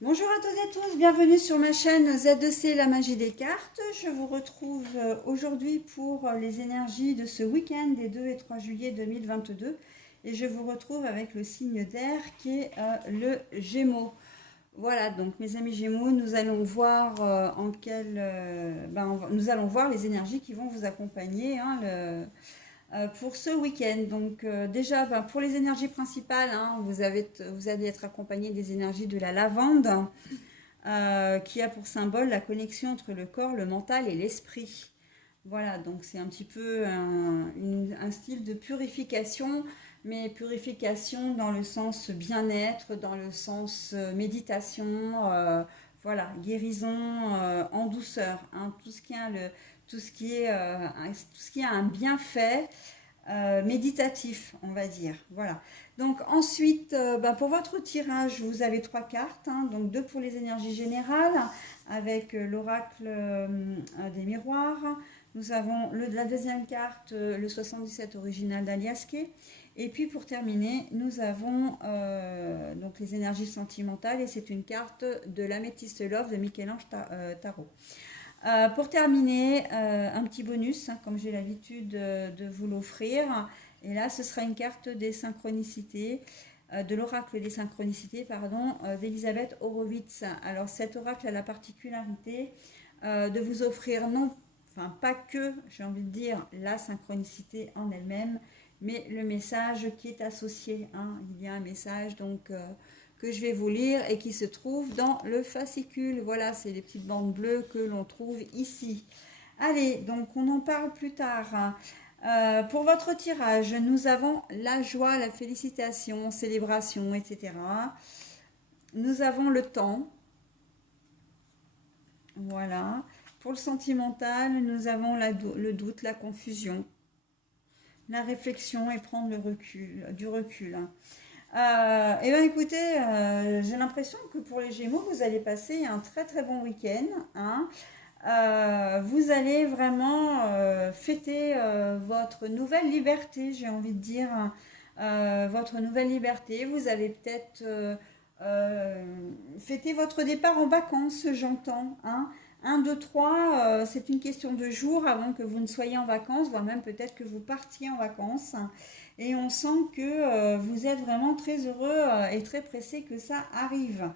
Bonjour à toutes et tous, bienvenue sur ma chaîne Z2C La Magie des Cartes. Je vous retrouve aujourd'hui pour les énergies de ce week-end des 2 et 3 juillet 2022. Et je vous retrouve avec le signe d'air qui est le Gémeaux. Voilà, donc mes amis Gémeaux, nous allons voir nous allons voir les énergies qui vont vous accompagner pour ce week-end. Donc déjà, pour les énergies principales, vous allez être accompagné des énergies de la lavande, qui a pour symbole la connexion entre le corps, le mental et l'esprit. Voilà, donc c'est un petit peu un style de purification, mais purification dans le sens bien-être, dans le sens méditation, voilà, guérison en douceur, hein, tout ce qui est, tout ce qui a un bienfait méditatif, on va dire. Voilà. Donc ensuite, pour votre tirage, vous avez trois cartes, hein, donc deux pour les énergies générales, avec l'oracle des miroirs. Nous avons la deuxième carte, le 77 original d'Aliaske. Et puis pour terminer, nous avons donc les énergies sentimentales, et c'est une carte de l'améthyste Love de Michel-Ange Tarot. Pour terminer, un petit bonus, hein, comme j'ai l'habitude de vous l'offrir. Et là, ce sera une carte des synchronicités, de l'oracle des synchronicités, pardon, d'Elisabeth Horowitz. Alors, cet oracle a la particularité de vous offrir non, enfin pas que, j'ai envie de dire, la synchronicité en elle-même, mais le message qui est associé, hein. Il y a un message donc que je vais vous lire et qui se trouve dans le fascicule. Voilà, c'est les petites bandes bleues que l'on trouve ici. Allez, donc on en parle plus tard, hein. Pour votre tirage, nous avons la joie, la félicitation, célébration, etc. Nous avons le temps. Voilà. Pour le sentimental, nous avons le doute, la confusion, la réflexion et prendre du recul, hein. Eh bien écoutez, j'ai l'impression que pour les Gémeaux, vous allez passer un très très bon week-end, hein. Vous allez vraiment fêter votre nouvelle liberté, j'ai envie de dire, hein. Votre nouvelle liberté. Vous allez peut-être euh, fêter votre départ en vacances, j'entends, hein. 1, 2, 3, c'est une question de jours avant que vous ne soyez en vacances, voire même peut-être que vous partiez en vacances. Et on sent que vous êtes vraiment très heureux et très pressé que ça arrive.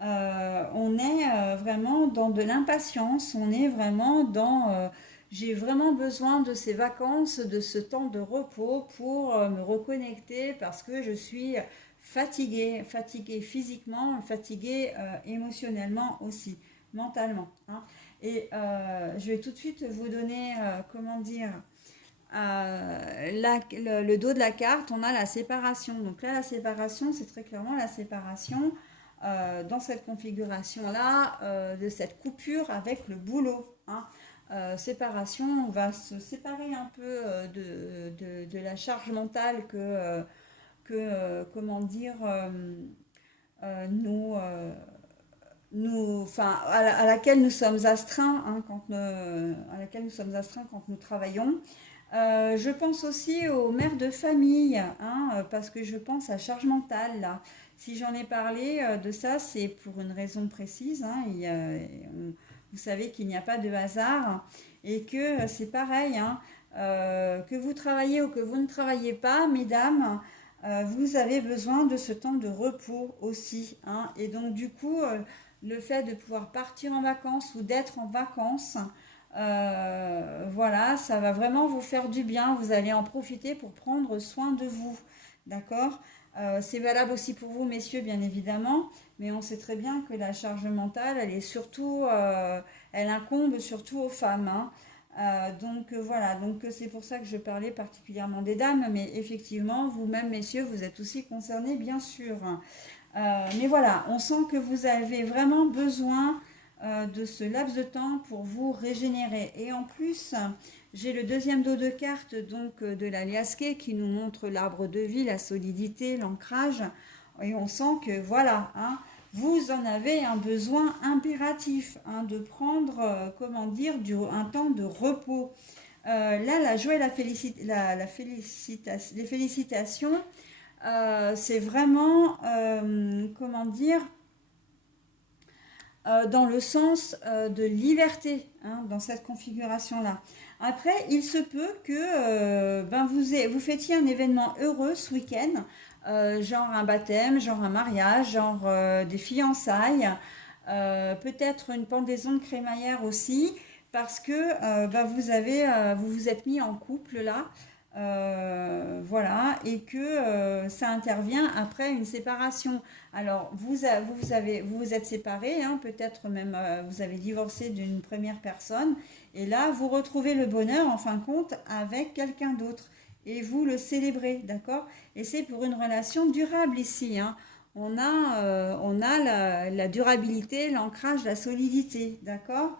On est vraiment dans de l'impatience, on est vraiment dans j'ai vraiment besoin de ces vacances, de ce temps de repos pour me reconnecter parce que je suis fatiguée, fatiguée physiquement, fatiguée émotionnellement aussi, mentalement, hein. Et je vais tout de suite vous donner, comment dire, le dos de la carte, on a la séparation. Donc là, la séparation, c'est très clairement la séparation dans cette configuration-là de cette coupure avec le boulot, hein. Séparation, on va se séparer un peu de la charge mentale comment dire, nous, enfin, à laquelle nous sommes astreints, hein, à laquelle nous sommes astreints quand nous travaillons. Je pense aussi aux mères de famille, hein, parce que je pense à charge mentale là. Si j'en ai parlé de ça, c'est pour une raison précise, hein. Vous savez qu'il n'y a pas de hasard et que c'est pareil, hein, que vous travaillez ou que vous ne travaillez pas, mesdames, vous avez besoin de ce temps de repos aussi, hein. Et donc du coup, le fait de pouvoir partir en vacances ou d'être en vacances, voilà, ça va vraiment vous faire du bien. Vous allez en profiter pour prendre soin de vous. D'accord? C'est valable aussi pour vous, messieurs, bien évidemment. Mais on sait très bien que la charge mentale, elle incombe surtout aux femmes, hein. Donc voilà, donc c'est pour ça que je parlais particulièrement des dames, mais effectivement, vous-même, messieurs, vous êtes aussi concernés, bien sûr. Mais voilà, on sent que vous avez vraiment besoin de ce laps de temps pour vous régénérer. Et en plus, j'ai le deuxième dos de carte donc de l'Aliasque qui nous montre l'arbre de vie, la solidité, l'ancrage. Et on sent que voilà, hein, vous en avez un besoin impératif, hein, de prendre, comment dire, un temps de repos. Là, la joie et les félicitations, c'est vraiment, comment dire, dans le sens de liberté, hein, dans cette configuration-là. Après, il se peut que vous fêtiez un événement heureux ce week-end, genre un baptême, genre un mariage, genre des fiançailles, peut-être une pendaison de crémaillère aussi, parce que vous vous êtes mis en couple là, voilà, et que ça intervient après une séparation. Alors, vous vous êtes séparés, hein, peut-être même vous avez divorcé d'une première personne, et là, vous retrouvez le bonheur, en fin de compte, avec quelqu'un d'autre, et vous le célébrez, d'accord? Et c'est pour une relation durable ici, hein. On a la durabilité, l'ancrage, la solidité, d'accord?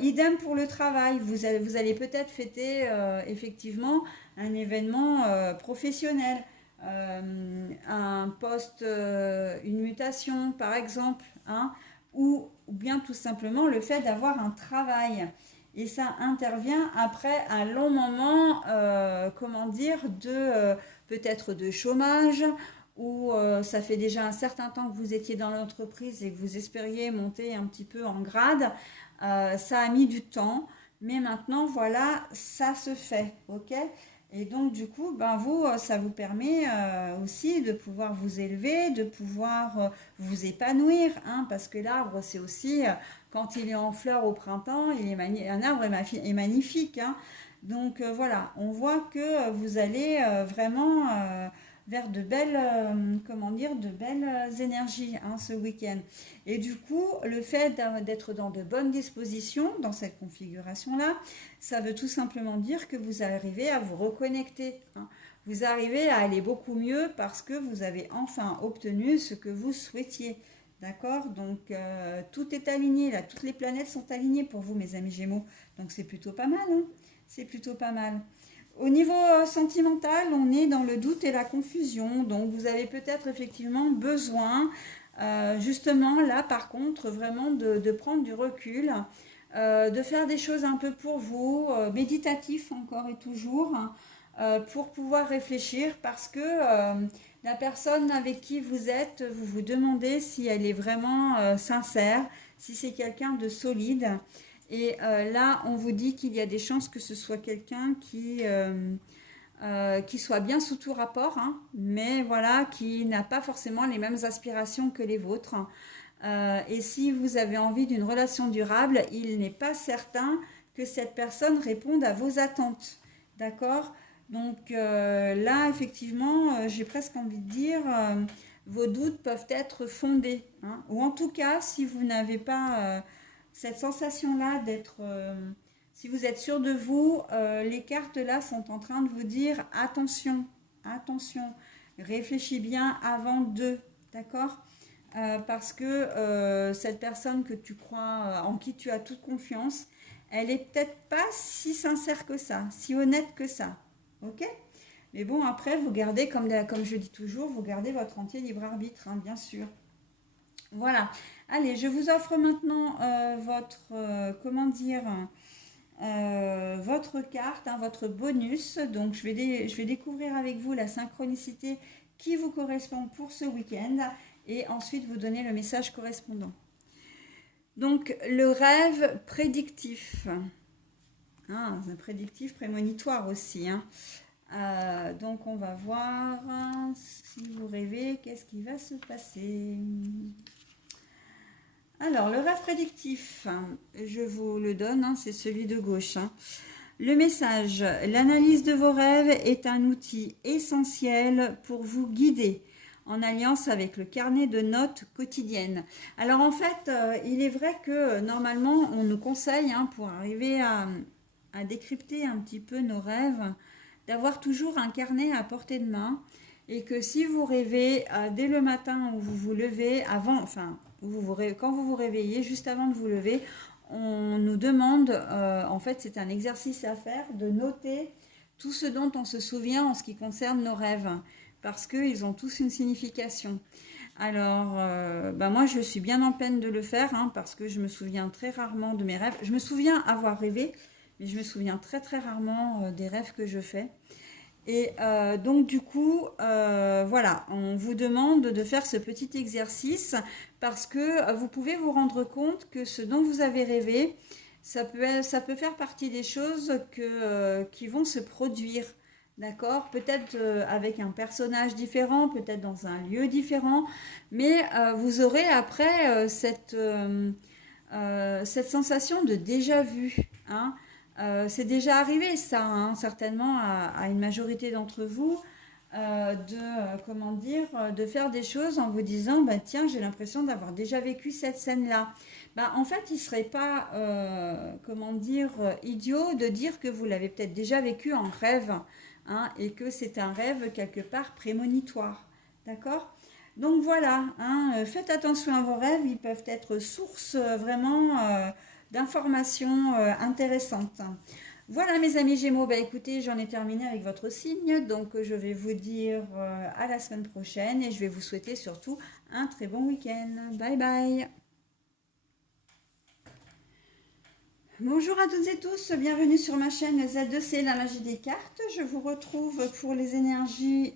Idem pour le travail. Vous allez peut-être fêter effectivement un événement professionnel, un poste, une mutation par exemple, hein, ou bien tout simplement le fait d'avoir un travail. Et ça intervient après un long moment, comment dire, de peut-être de chômage, ou ça fait déjà un certain temps que vous étiez dans l'entreprise et que vous espériez monter un petit peu en grade. Ça a mis du temps, mais maintenant, voilà, ça se fait, ok? Et donc, du coup, ça vous permet aussi de pouvoir vous élever, de pouvoir vous épanouir, hein, parce que l'arbre, c'est aussi, quand il est en fleurs au printemps, un arbre est magnifique, hein. Donc, voilà, on voit que vous allez vraiment vers de belles, comment dire, de belles énergies, hein, ce week-end. Et du coup, le fait d'être dans de bonnes dispositions, dans cette configuration-là, ça veut tout simplement dire que vous arrivez à vous reconnecter, hein. Vous arrivez à aller beaucoup mieux parce que vous avez enfin obtenu ce que vous souhaitiez. D'accord? Donc, tout est aligné, là, toutes les planètes sont alignées pour vous, mes amis Gémeaux. Donc, c'est plutôt pas mal, hein. C'est plutôt pas mal. Au niveau sentimental, on est dans le doute et la confusion. Donc, vous avez peut-être effectivement besoin, justement, là, par contre, vraiment de prendre du recul, de faire des choses un peu pour vous, méditatif encore et toujours, hein, pour pouvoir réfléchir parce que la personne avec qui vous êtes, vous vous demandez si elle est vraiment sincère, si c'est quelqu'un de solide. Et là, on vous dit qu'il y a des chances que ce soit quelqu'un qui soit bien sous tout rapport, hein, mais voilà, qui n'a pas forcément les mêmes aspirations que les vôtres. Et si vous avez envie d'une relation durable, il n'est pas certain que cette personne réponde à vos attentes. D'accord? Donc là, effectivement, j'ai presque envie de dire, vos doutes peuvent être fondés, hein. Ou en tout cas, si vous n'avez pas cette sensation-là d'être... si vous êtes sûr de vous, les cartes là sont en train de vous dire attention, attention, réfléchis bien avant de, d'accord? Parce que cette personne que tu crois, en qui tu as toute confiance, elle est peut-être pas si sincère que ça, si honnête que ça. Ok? Mais bon, après, vous gardez, comme je dis toujours, vous gardez votre entier libre arbitre, hein, bien sûr. Voilà. Allez, je vous offre maintenant votre, comment dire, votre carte, hein, votre bonus. Donc, je vais découvrir avec vous la synchronicité qui vous correspond pour ce week-end et ensuite vous donner le message correspondant. Donc, le rêve prédictif. Ah, un prédictif prémonitoire aussi, hein. Donc, on va voir si vous rêvez, qu'est-ce qui va se passer. Alors, le rêve prédictif, je vous le donne, hein, c'est celui de gauche, hein. Le message, l'analyse de vos rêves est un outil essentiel pour vous guider en alliance avec le carnet de notes quotidiennes. Alors en fait, il est vrai que normalement, on nous conseille, hein, pour arriver à décrypter un petit peu nos rêves, d'avoir toujours un carnet à portée de main et que si vous rêvez dès le matin où vous vous levez, quand vous vous réveillez, juste avant de vous lever, on nous demande, en fait c'est un exercice à faire, de noter tout ce dont on se souvient en ce qui concerne nos rêves, parce qu'ils ont tous une signification. Alors, moi je suis bien en peine de le faire, hein, parce que je me souviens très rarement de mes rêves. Je me souviens avoir rêvé, mais je me souviens très très rarement des rêves que je fais. Et donc du coup, voilà, on vous demande de faire ce petit exercice parce que vous pouvez vous rendre compte que ce dont vous avez rêvé, ça peut faire partie des choses qui vont se produire. D'accord? Peut-être avec un personnage différent, peut-être dans un lieu différent, mais vous aurez après cette sensation de déjà vu, hein. C'est déjà arrivé ça, hein, certainement à une majorité d'entre vous, comment dire, de faire des choses en vous disant, bah, tiens, j'ai l'impression d'avoir déjà vécu cette scène-là. Bah, en fait, il ne serait pas, comment dire, idiot de dire que vous l'avez peut-être déjà vécu en rêve, hein, et que c'est un rêve quelque part prémonitoire. D'accord? Donc voilà, hein, faites attention à vos rêves, ils peuvent être source vraiment d'informations intéressantes. Voilà mes amis Gémeaux, bah écoutez, j'en ai terminé avec votre signe, donc je vais vous dire à la semaine prochaine et je vais vous souhaiter surtout un très bon week-end. Bye bye. Bonjour à toutes et tous, bienvenue sur ma chaîne Z2C, la magie des cartes. Je vous retrouve pour les énergies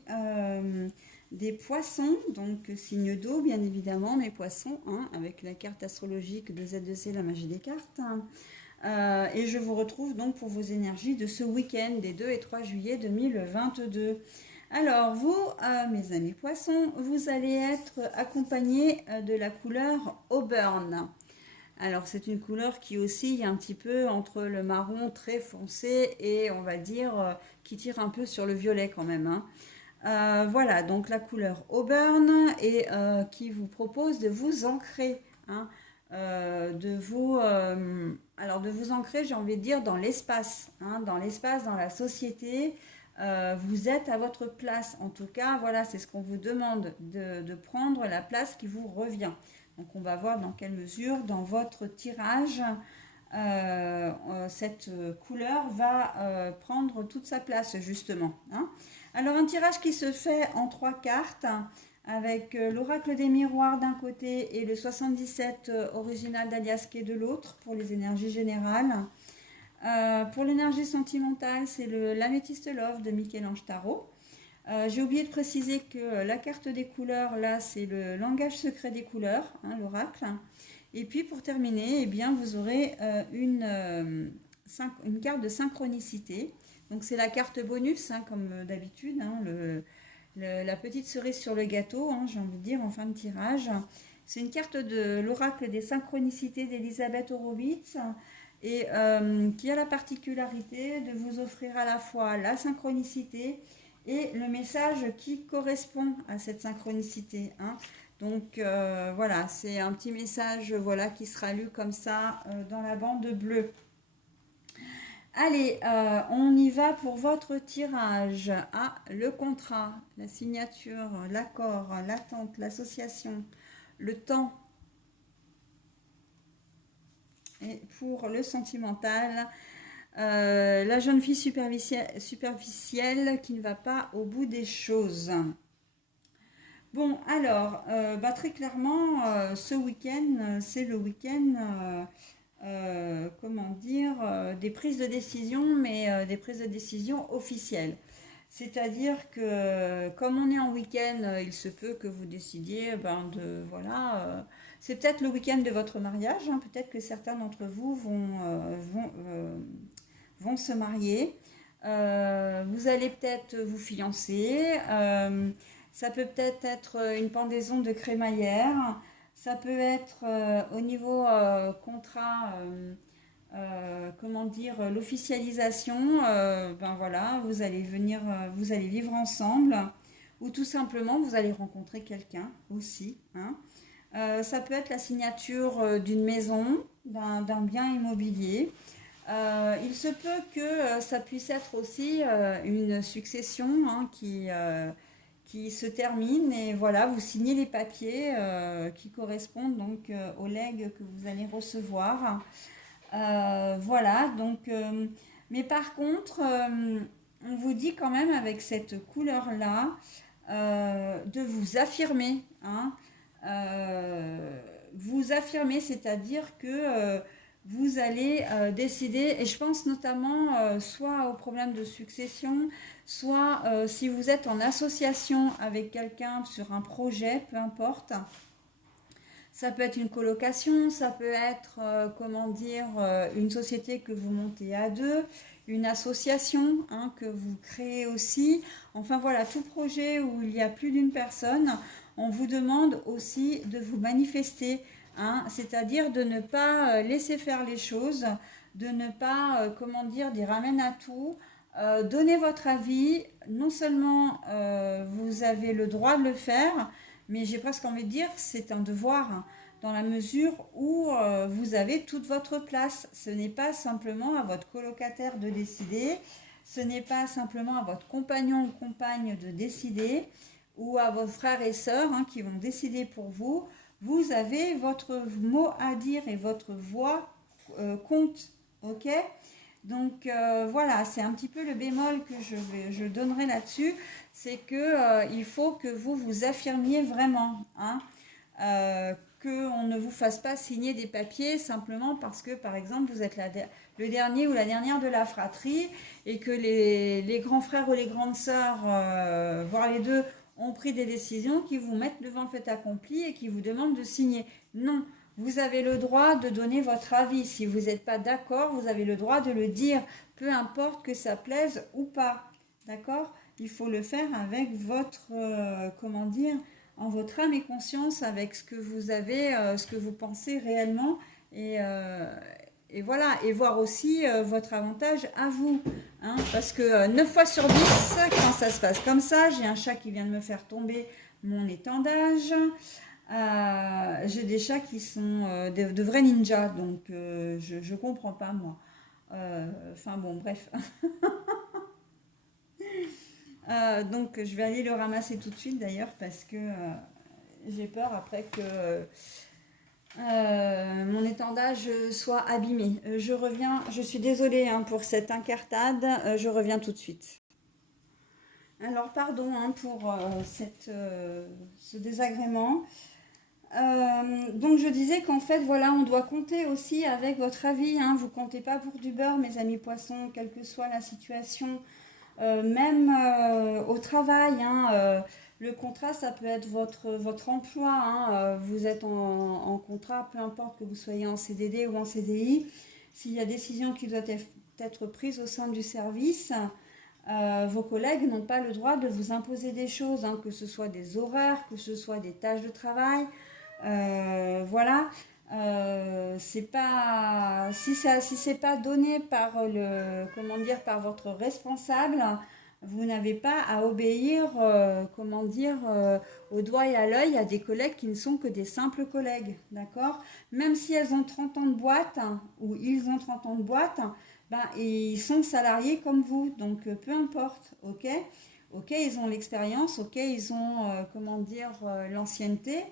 des poissons, donc signe d'eau bien évidemment, mes poissons, hein, avec la carte astrologique de Z2C, la magie des cartes. Et je vous retrouve donc pour vos énergies de ce week-end des 2 et 3 juillet 2022. Alors vous, mes amis poissons, vous allez être accompagnés de la couleur Auburn. Alors c'est une couleur qui oscille un petit peu entre le marron très foncé et on va dire qui tire un peu sur le violet quand même, hein. Voilà, donc la couleur Auburn et qui vous propose de vous ancrer, hein, de vous ancrer, j'ai envie de dire, dans l'espace, hein, dans l'espace, dans la société. Vous êtes à votre place. En tout cas, voilà, c'est ce qu'on vous demande de prendre la place qui vous revient. Donc, on va voir dans quelle mesure, dans votre tirage, cette couleur va prendre toute sa place, justement, hein. Alors, un tirage qui se fait en 3 cartes, avec l'oracle des miroirs d'un côté et le 77 original d'Aliaské de l'autre pour les énergies générales. Pour l'énergie sentimentale, c'est l'améthyste love de Michel-Ange Tarot. J'ai oublié de préciser que la carte des couleurs, là, c'est le langage secret des couleurs, hein, l'oracle. Et puis pour terminer, eh bien, vous aurez une carte de synchronicité. Donc c'est la carte bonus, hein, comme d'habitude, hein, la petite cerise sur le gâteau, hein, j'ai envie de dire, en fin de tirage. C'est une carte de l'oracle des synchronicités d'Elisabeth Horowitz et qui a la particularité de vous offrir à la fois la synchronicité et le message qui correspond à cette synchronicité, hein. Donc voilà, c'est un petit message voilà, qui sera lu comme ça dans la bande bleue. Allez, on y va pour votre tirage. Ah, le contrat, la signature, l'accord, l'attente, l'association, le temps. Et pour le sentimental, la jeune fille superficielle qui ne va pas au bout des choses. Bon, alors, très clairement, ce week-end, c'est le week-end, comment dire, des prises de décision, mais des prises de décision officielles. C'est-à-dire que comme on est en week-end, il se peut que vous décidiez, c'est peut-être le week-end de votre mariage, hein, peut-être que certains d'entre vous vont se marier. Vous allez peut-être vous fiancer. Ça peut peut-être être une pendaison de crémaillère. Ça peut être au niveau contrat, comment dire, l'officialisation. Voilà, vous allez vivre ensemble. Ou tout simplement, vous allez rencontrer quelqu'un aussi, hein. Ça peut être la signature d'une maison, d'un bien immobilier. Il se peut que ça puisse être aussi une succession, hein, qui se termine et voilà, vous signez les papiers qui correspondent donc au legs que vous allez recevoir. Voilà, donc, mais par contre, on vous dit quand même avec cette couleur-là de vous affirmer, hein. Vous affirmer, c'est-à-dire que vous allez décider, et je pense notamment soit aux problèmes de succession, soit si vous êtes en association avec quelqu'un sur un projet, peu importe. Ça peut être une colocation, ça peut être, comment dire, une société que vous montez à deux, une association hein, que vous créez aussi. Enfin voilà, tout projet où il y a plus d'une personne, on vous demande aussi de vous manifester, hein, c'est-à-dire de ne pas laisser faire les choses, de ne pas, comment dire amène à tout. Donnez votre avis, non seulement vous avez le droit de le faire, mais j'ai presque envie de dire c'est un devoir hein, dans la mesure où vous avez toute votre place. Ce n'est pas simplement à votre colocataire de décider, ce n'est pas simplement à votre compagnon ou compagne de décider, ou à vos frères et sœurs hein, qui vont décider pour vous. Vous avez votre mot à dire et votre voix compte, ok? Donc voilà, c'est un petit peu le bémol que je donnerai là-dessus, c'est que il faut que vous vous affirmiez vraiment, hein, qu'on ne vous fasse pas signer des papiers simplement parce que, par exemple, vous êtes le dernier ou la dernière de la fratrie et que les grands frères ou les grandes sœurs, voire les deux, ont pris des décisions qui vous mettent devant le fait accompli et qui vous demandent de signer. Non, vous avez le droit de donner votre avis. Si vous n'êtes pas d'accord, vous avez le droit de le dire, peu importe que ça plaise ou pas. D'accord? Il faut le faire avec votre, comment dire, en votre âme et conscience, avec ce que vous avez, ce que vous pensez réellement. Et, euh, et voilà, et voir aussi votre avantage à vous. Hein, parce que 9 fois sur 10, quand ça se passe comme ça, j'ai un chat qui vient de me faire tomber mon étendage. J'ai des chats qui sont de vrais ninjas, donc je comprends pas moi. Enfin bon, bref. Donc je vais aller le ramasser tout de suite d'ailleurs parce que j'ai peur après que mon étendage soit abîmé. Je reviens, je suis désolée hein, pour cette incartade, je reviens tout de suite. Alors pardon hein, pour ce désagrément. Donc je disais qu'en fait voilà on doit compter aussi avec votre avis hein. Vous comptez pas pour du beurre mes amis poissons quelle que soit la situation même au travail hein, le contrat ça peut être votre emploi hein. Vous êtes en contrat peu importe que vous soyez en CDD ou en CDI s'il y a décision qui doit être prise au sein du service vos collègues n'ont pas le droit de vous imposer des choses hein, que ce soit des horaires que ce soit des tâches de travail voilà. C'est pas si c'est pas donné par le comment dire par votre responsable, vous n'avez pas à obéir comment dire au doigt et à l'œil à des collègues qui ne sont que des simples collègues, d'accord? Même si elles ont 30 ans de boîte ou ils ont 30 ans de boîte, ben ils sont salariés comme vous, donc peu importe, ok? Ok, ils ont l'expérience, ok, ils ont comment dire l'ancienneté.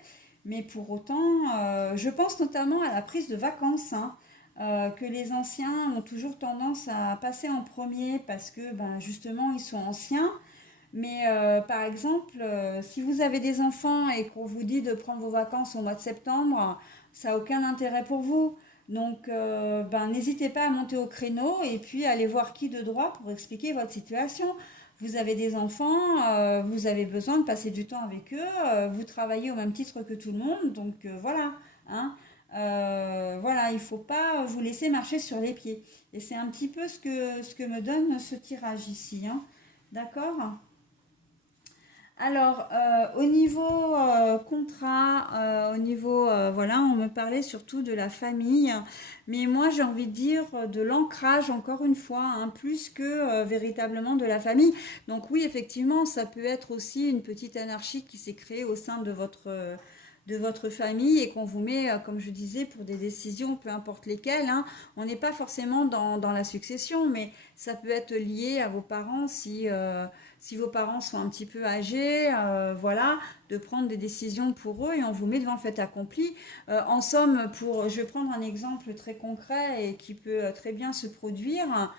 Mais pour autant, je pense notamment à la prise de vacances, hein, que les anciens ont toujours tendance à passer en premier parce que ben, justement ils sont anciens. Mais par exemple, si vous avez des enfants et qu'on vous dit de prendre vos vacances au mois de septembre, ça n'a aucun intérêt pour vous. Donc, ben, n'hésitez pas à monter au créneau et puis aller voir qui de droit pour expliquer votre situation. Vous avez des enfants, vous avez besoin de passer du temps avec eux, vous travaillez au même titre que tout le monde, donc voilà. Hein. Voilà, il ne faut pas vous laisser marcher sur les pieds. Et c'est un petit peu ce que me donne ce tirage ici. Hein. D'accord? Alors, au niveau contrat, au niveau, voilà, on me parlait surtout de la famille, mais moi j'ai envie de dire de l'ancrage, encore une fois, hein, plus que véritablement de la famille. Donc oui, effectivement, ça peut être aussi une petite anarchie qui s'est créée au sein de votre famille et qu'on vous met, comme je disais, pour des décisions, peu importe lesquelles. Hein. On n'est pas forcément dans la succession, mais ça peut être lié à vos parents si vos parents sont un petit peu âgés, voilà, de prendre des décisions pour eux et on vous met devant le fait accompli. En somme, je vais prendre un exemple très concret et qui peut très bien se produire.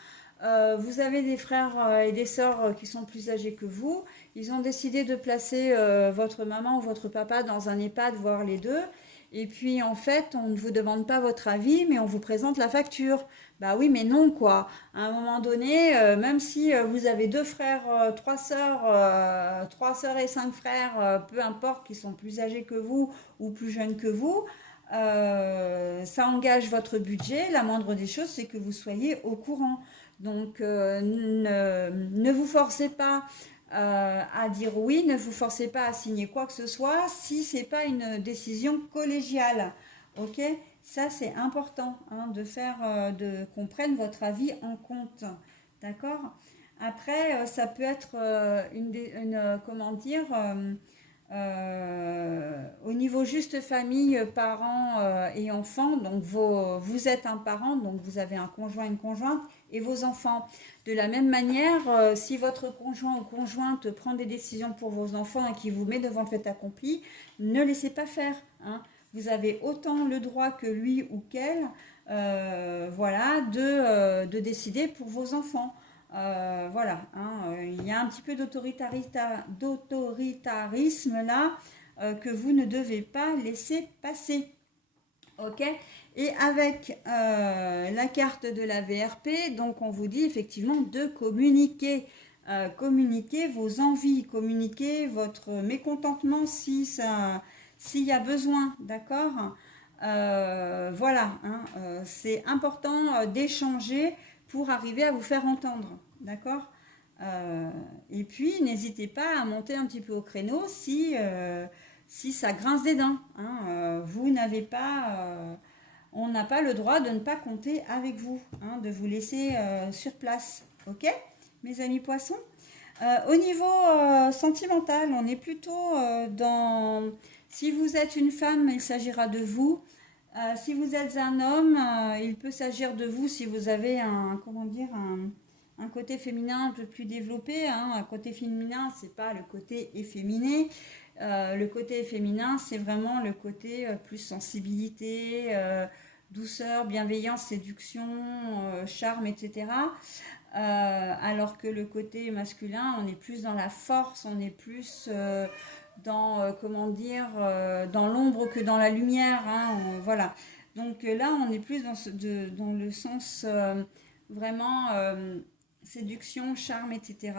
Vous avez des frères et des sœurs qui sont plus âgés que vous. Ils ont décidé de placer votre maman ou votre papa dans un EHPAD, voire les deux. Et puis en fait, on ne vous demande pas votre avis, mais on vous présente la facture. Bah oui, mais non, quoi. À un moment donné, même si vous avez deux frères, trois sœurs et cinq frères, peu importe, qui sont plus âgés que vous ou plus jeunes que vous, ça engage votre budget. La moindre des choses, c'est que vous soyez au courant. Donc, ne vous forcez pas à dire oui, ne vous forcez pas à signer quoi que ce soit si c'est pas une décision collégiale. Ok? Ça, c'est important hein, de faire, qu'on prenne votre avis en compte. D'accord? Après, ça peut être comment dire, au niveau juste famille, parents et enfants, donc vous êtes un parent, donc vous avez un conjoint, une conjointe et vos enfants. De la même manière, si votre conjoint ou conjointe prend des décisions pour vos enfants et qui vous met devant le fait accompli, ne laissez pas faire. Hein. Vous avez autant le droit que lui ou qu'elle, voilà, de décider pour vos enfants. Voilà, hein, il y a un petit peu d'autoritarisme là que vous ne devez pas laisser passer. Ok. Et avec la carte de la VRP, donc on vous dit effectivement de communiquer. Communiquer vos envies, communiquer votre mécontentement si ça, s'il y a besoin, d'accord. Voilà, hein, c'est important d'échanger pour arriver à vous faire entendre, d'accord. Et puis n'hésitez pas à monter un petit peu au créneau si ça grince des dents. Hein. Vous n'avez pas, on n'a pas le droit de ne pas compter avec vous, hein, de vous laisser sur place. Ok, mes amis poissons. Au niveau sentimental, on est plutôt dans... Si vous êtes une femme, il s'agira de vous. Si vous êtes un homme, il peut s'agir de vous si vous avez un, comment dire, un côté féminin un peu plus développé. Hein. Un côté féminin, c'est pas le côté efféminé. Le côté féminin, c'est vraiment le côté plus sensibilité, douceur, bienveillance, séduction, charme, etc. Alors que le côté masculin, on est plus dans la force, on est plus dans, comment dire, dans l'ombre que dans la lumière. Hein, voilà. Donc là, on est plus dans le sens vraiment séduction, charme, etc.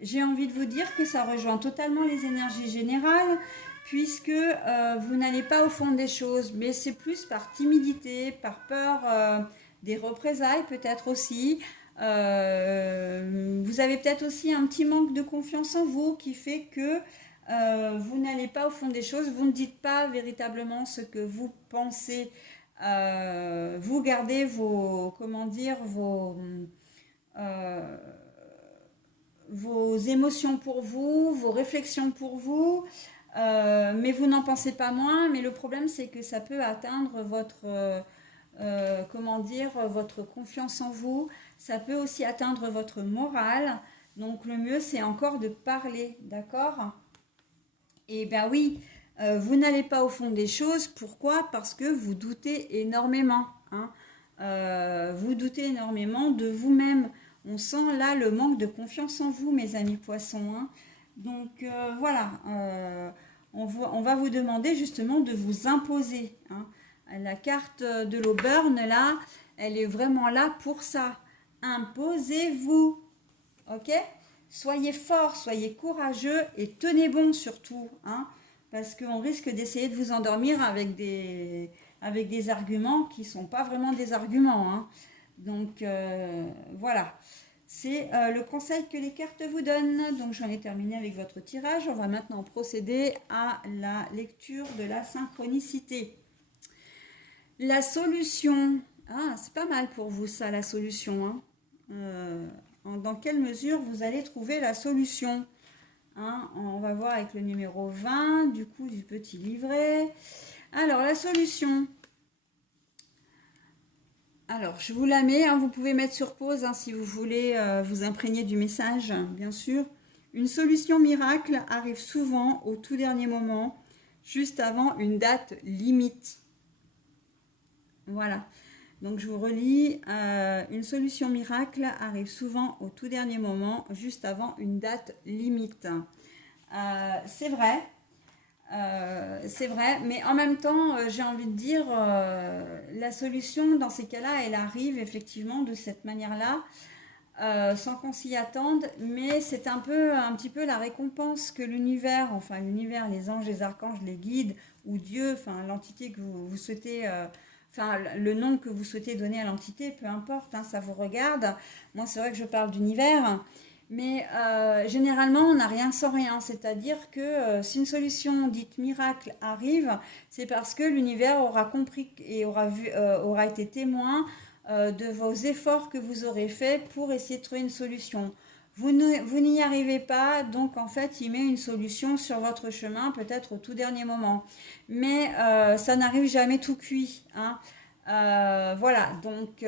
J'ai envie de vous dire que ça rejoint totalement les énergies générales, puisque vous n'allez pas au fond des choses, mais c'est plus par timidité, par peur des représailles peut-être aussi. Vous avez peut-être aussi un petit manque de confiance en vous qui fait que vous n'allez pas au fond des choses, vous ne dites pas véritablement ce que vous pensez. Vous gardez vos, comment dire, euh, vos émotions pour vous, vos réflexions pour vous, mais vous n'en pensez pas moins. Mais le problème, c'est que ça peut atteindre votre, comment dire, votre confiance en vous. Ça peut aussi atteindre votre morale. Donc le mieux, c'est encore de parler, d'accord? Et bien oui, vous n'allez pas au fond des choses. Pourquoi? Parce que vous doutez énormément. Hein. Vous doutez énormément de vous-même. On sent là le manque de confiance en vous, mes amis poissons. Hein. Donc voilà, on va vous demander justement de vous imposer. Hein. La carte de l'Auburn, là, elle est vraiment là pour ça. Imposez-vous. Ok? Soyez forts, soyez courageux et tenez bon surtout. Hein, parce qu'on risque d'essayer de vous endormir avec des arguments qui ne sont pas vraiment des arguments. Hein. Donc voilà. C'est le conseil que les cartes vous donnent. Donc j'en ai terminé avec votre tirage. On va maintenant procéder à la lecture de la synchronicité. La solution. Ah, c'est pas mal pour vous ça, la solution. Hein. Dans quelle mesure vous allez trouver la solution. Hein, on va voir avec le numéro 20, du coup, du petit livret. Alors, la solution. Alors, je vous la mets, hein, vous pouvez mettre sur pause hein, si vous voulez vous imprégner du message, bien sûr. Une solution miracle arrive souvent au tout dernier moment, juste avant une date limite. Voilà. Donc je vous relis, une solution miracle arrive souvent au tout dernier moment, juste avant une date limite. C'est vrai, c'est vrai, mais en même temps, j'ai envie de dire, la solution dans ces cas-là, elle arrive effectivement de cette manière-là, sans qu'on s'y attende, mais c'est un petit peu la récompense que l'univers, enfin l'univers, les anges, les archanges, les guides, ou Dieu, enfin l'entité que vous souhaitez, enfin le nom que vous souhaitez donner à l'entité, peu importe, hein, ça vous regarde. Moi, c'est vrai que je parle d'univers. Mais généralement, on n'a rien sans rien. C'est-à-dire que si une solution dite miracle arrive, c'est parce que l'univers aura compris et aura été témoin de vos efforts que vous aurez faits pour essayer de trouver une solution. Vous n'y arrivez pas, donc en fait, il met une solution sur votre chemin, peut-être au tout dernier moment. Mais ça n'arrive jamais tout cuit, hein. Voilà, donc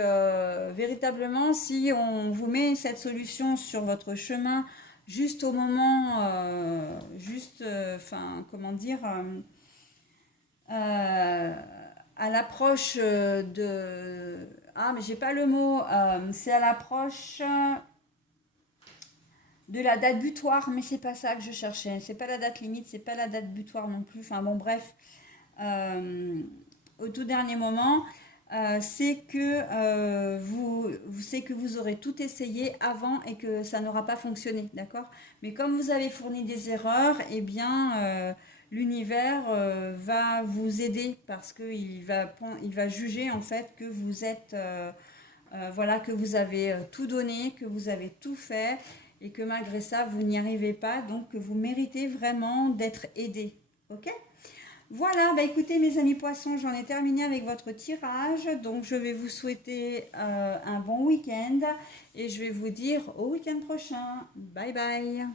véritablement, si on vous met cette solution sur votre chemin juste au moment, enfin, comment dire, euh, à l'approche de... Ah, mais j'ai pas le mot, c'est à l'approche de la date butoir, mais c'est pas ça que je cherchais. C'est pas la date limite, c'est pas la date butoir non plus. Enfin bon, bref, euh, au tout dernier moment, c'est que vous aurez tout essayé avant et que ça n'aura pas fonctionné, d'accord? Mais comme vous avez fourni des erreurs, eh bien, l'univers va vous aider parce il va juger en fait que vous êtes, voilà, que vous avez tout donné, que vous avez tout fait et que malgré ça, vous n'y arrivez pas, donc que vous méritez vraiment d'être aidé, ok? Voilà, bah écoutez mes amis poissons, j'en ai terminé avec votre tirage. Donc je vais vous souhaiter un bon week-end et je vais vous dire au week-end prochain. Bye bye.